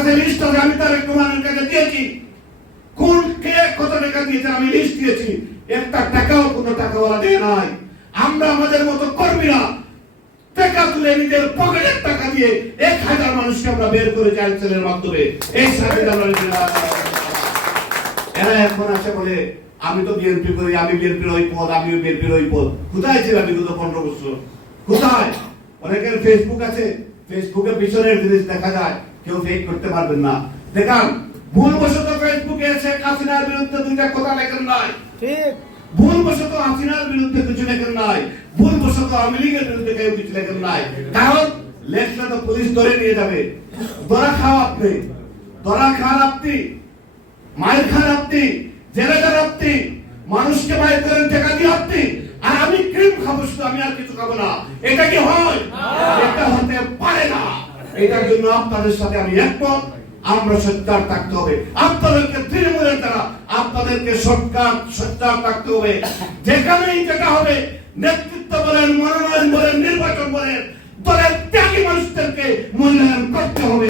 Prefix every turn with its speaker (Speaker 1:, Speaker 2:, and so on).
Speaker 1: কাছে লিস্ট আছে আমি তার রহমানের কাছে দিয়েছি। কোন কে কত টাকা দিয়েছে আমি লিস্ট দিয়েছি। একটা টাকাও কোনো টাকাওয়ালা দেয় নাই। আমরা আমাদের মতো কর্মীরা টাকা তুলে নিজের পকেটের টাকা দিয়ে এক হাজার মানুষকে আমরা বের করে চাইছেলের মাধ্যমে। এই সার্ভিস এরা এখন আছে বলে, আমি তো বিএনপি করি, আমি বিএনপির ওই পদ আমি বিএনপির ওই পদ। কোথায় ছিলাম বিগত পনেরো বছর? কোথায়? অনেকের ফেসবুক আছে। ফেসবুকে পিছনের জিনিস দেখা যায়। কেউ ফেক করতে পারবেন না। দেখান ভুলবশত ফেসবুকে শেখ হাসিনার বিরুদ্ধে দুইটা কথা লেখেন নাই।
Speaker 2: ঠিক।
Speaker 1: ভুলবশত হাসিনার বিরুদ্ধে কিছু লেখেন নাই। ভুলবশত আওয়ামী লীগের বিরুদ্ধে কেউ কিছু লেখেন নাই। কারণ লেখলে তো পুলিশ ধরে নিয়ে যাবে। ধরা খাও আপনি। ধরা খান আপনি। মায়ের খান আপনি। জেলে যান আপনি। মানুষকে মায়ের করেন টাকা দিয়ে আপনি। আর আমি ক্রিম খাব শুধু আমি আর কিছু খাব না। এটা কি হয়? এটা হতে পারে না। এটার জন্য আপনাদের সাথে আমি একমত। আমরা সত্যার থাকতে হবে। আপনাদেরকে তৃণমূলের দ্বারা আপনাদেরকে সরকার সত্যার থাকতে হবে। যেখানেই যেটা হবে, নেতৃত্ব বলেন, মনোনয়ন বলেন, নির্বাচন বলেন, দলের ত্যাগী মানুষদেরকে মূল্যায়ন করতে হবে।